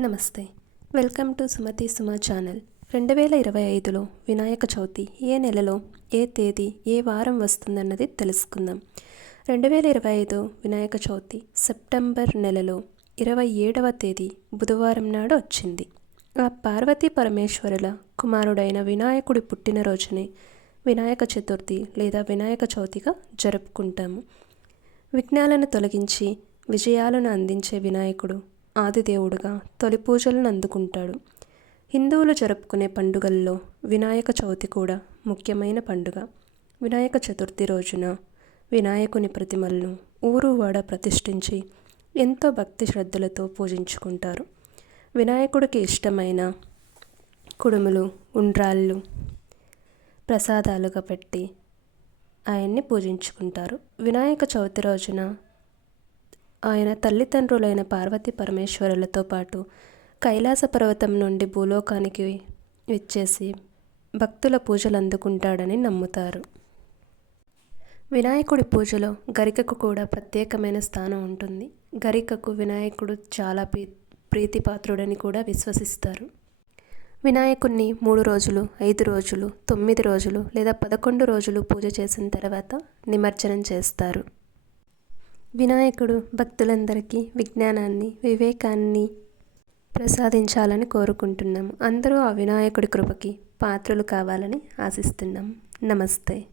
నమస్తే. Welcome to Sumathi Suma channel. రెండు వేల ఇరవై ఐదులో వినాయక చవితి ఏ నెలలో ఏ తేదీ ఏ వారం వస్తుందన్నది తెలుసుకుందాం. రెండు వేల ఇరవై ఐదు వినాయక చవితి సెప్టెంబర్ నెలలో ఇరవై ఏడవ తేదీ బుధవారం నాడు వచ్చింది. ఆ పార్వతీ పరమేశ్వరుల కుమారుడైన వినాయకుడి పుట్టినరోజుని వినాయక చతుర్థి లేదా వినాయక చవితిగా జరుపుకుంటాము. విఘ్నాలను తొలగించి విజయాలను అందించే వినాయకుడు ఆదిదేవుడుగా తొలి పూజలను అందుకుంటాడు. హిందువులు జరుపుకునే పండుగల్లో వినాయక చవితి కూడా ముఖ్యమైన పండుగ. వినాయక చతుర్థి రోజున వినాయకుని ప్రతిమలను ఊరు వాడ ప్రతిష్ఠించి ఎంతో భక్తి శ్రద్ధలతో పూజించుకుంటారు. వినాయకుడికి ఇష్టమైన కుడుములు ఉండ్రాళ్ళు ప్రసాదాలుగా పెట్టి ఆయన్ని పూజించుకుంటారు. వినాయక చవితి రోజున ఆయన తల్లిదండ్రులైన పార్వతి పరమేశ్వరులతో పాటు కైలాస పర్వతం నుండి భూలోకానికి విచ్చేసి భక్తుల పూజలు అందుకుంటాడని నమ్ముతారు. వినాయకుడి పూజలో గరికకు కూడా ప్రత్యేకమైన స్థానం ఉంటుంది. గరికకు వినాయకుడు చాలా ప్రీ ప్రీతిపాత్రుడని కూడా విశ్వసిస్తారు. వినాయకుడిని మూడు రోజులు ఐదు రోజులు తొమ్మిది రోజులు లేదా పదకొండు రోజులు పూజ చేసిన తర్వాత నిమజ్జనం చేస్తారు. వినాయకుడు భక్తులందరికీ విజ్ఞానాన్ని వివేకాన్ని ప్రసాదించాలని కోరుకుంటున్నాము. అందరూ ఆ వినాయకుడి కృపకి పాత్రలు కావాలని ఆశిస్తున్నాం. నమస్తే.